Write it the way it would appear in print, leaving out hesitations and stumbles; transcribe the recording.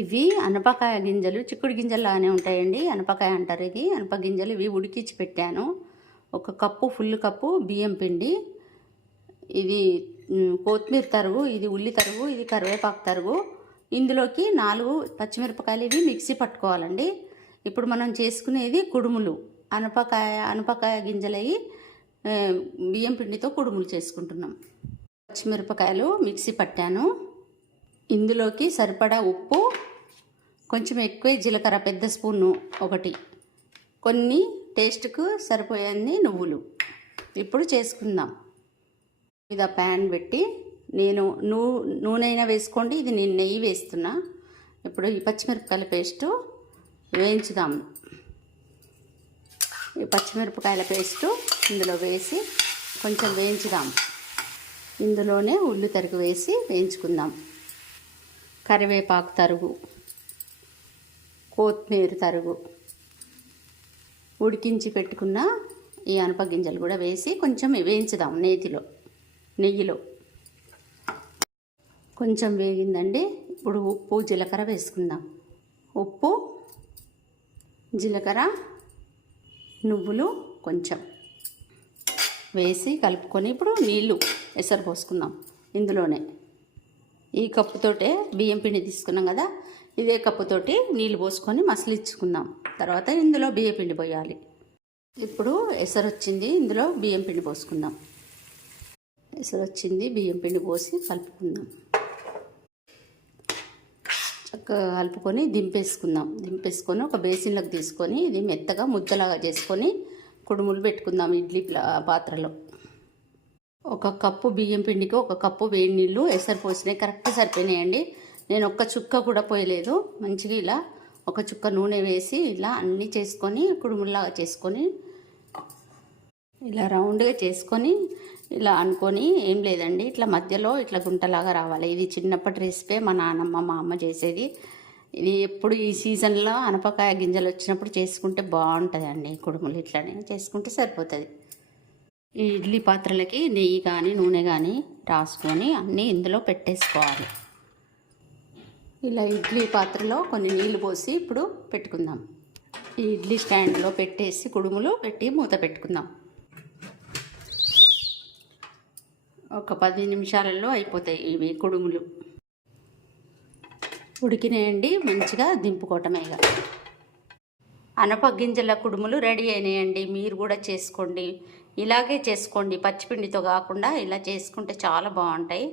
ఇవి అనపకాయ గింజలు, చిక్కుడు గింజల్లానే ఉంటాయండి. అనపకాయ అంటారు ఇది. అనప గింజలు ఇవి ఉడికించి పెట్టాను. ఒక కప్పు, ఫుల్ కప్పు బియ్యం పిండి. ఇది కొత్తిమీర తరుగు, ఇది ఉల్లి తరుగు, ఇది కరివేపాకు తరుగు. ఇందులోకి 4 పచ్చిమిరపకాయలు ఇవి మిక్సీ పట్టుకోవాలండి. ఇప్పుడు మనం చేసుకునేది కుడుములు. అనపకాయ గింజలవి బియ్యం పిండితో కుడుములు చేసుకుంటున్నాం. పచ్చిమిరపకాయలు మిక్సీ పట్టాను. ఇందులోకి సరిపడా ఉప్పు, కొంచెం ఎక్కువ జీలకర్ర, పెద్ద స్పూను ఒకటి, కొన్ని టేస్ట్కు సరిపోయేన్ని నువ్వులు. ఇప్పుడు చేసుకుందాం. మీద ప్యాన్ పెట్టి నేను నూనె అయినా వేసుకోండి, ఇది నేను నెయ్యి వేస్తున్నా. ఇప్పుడు ఈ పచ్చిమిరపకాయల పేస్టు వేయించుదాం. ఈ పచ్చిమిరపకాయల పేస్టు ఇందులో వేసి కొంచెం వేయించుదాం. ఇందులోనే ఉల్లి తరుగు వేసి వేయించుకుందాం. కరివేపాకు తరుగు, కొత్తిమీర తరుగు, ఉడికించి పెట్టుకున్న ఈ అనప గింజలు కూడా వేసి కొంచెం వేయించుదాం నెయ్యిలో. కొంచెం వేగిందండి. ఇప్పుడు ఉప్పు, జీలకర్ర వేసుకుందాం. ఉప్పు, జీలకర్ర, నువ్వులు కొంచెం వేసి కలుపుకొని ఇప్పుడు నీళ్ళు ఎసరు పోసుకుందాం. ఇందులోనే ఈ కప్పుతోటే బియ్యం పిండి తీసుకున్నాం కదా, ఇదే కప్పుతోటి నీళ్ళు పోసుకొని మసలించుకుందాం. తర్వాత ఇందులో బియ్యం పిండి పోయాలి. ఇప్పుడు ఎసరు వచ్చింది, ఇందులో బియ్యం పిండి పోసుకుందాం. ఎసరు వచ్చింది, బియ్యం పిండి పోసి కలుపుకుందాం. చక్కగా కలుపుకొని దింపేసుకొని ఒక బేసిన్లోకి తీసుకొని ఇది మెత్తగా ముద్దలాగా చేసుకొని కుడుములు పెట్టుకుందాం. ఇడ్లీ పాత్రలో ఒక కప్పు బియ్యం పిండికి ఒక కప్పు వేడి నీళ్ళు ఎసరు పోసినాయి. కరెక్ట్ సరిపోయినాయండి. నేను ఒక్క చుక్క కూడా పోయలేదు. మంచిగా ఇలా ఒక చుక్క నూనె వేసి ఇలా అన్నీ చేసుకొని కుడుముల్లాగా చేసుకొని ఇలా రౌండ్గా చేసుకొని ఇలా అనుకొని, ఏం లేదండి, ఇట్లా మధ్యలో ఇట్లా గుంటలాగా రావాలి. ఇది చిన్నప్పటి రెసిపీ, మా నాన్నమ్మ మా అమ్మ చేసేది. ఇది ఎప్పుడు ఈ సీజన్లో అనపకాయ గింజలు వచ్చినప్పుడు చేసుకుంటే బాగుంటుందండి. కుడుములు ఇట్లానే చేసుకుంటే సరిపోతుంది. ఈ ఇడ్లీ పాత్రలకి నెయ్యి కానీ నూనె కానీ రాసుకొని అన్నీ ఇందులో పెట్టేసుకోవాలి. ఇలా ఇడ్లీ పాత్రలో కొన్ని నీళ్లు పోసి ఇప్పుడు పెట్టుకుందాం. ఈ ఇడ్లీ స్టాండ్లో పెట్టేసి కుడుములు పెట్టి మూత పెట్టుకుందాం. ఒక 10 నిమిషాలలో అయిపోతాయి ఇవి కుడుములు. ఉడికినాయండి, మంచిగా దింపుకోవటమేగా. అనప గింజల కుడుములు రెడీ అయినాయండి. మీరు కూడా చేసుకోండి, ఇలాగే చేసుకోండి. పచ్చిపిండితో కాకుండా ఇలా చేసుకుంటే చాలా బాగుంటాయి.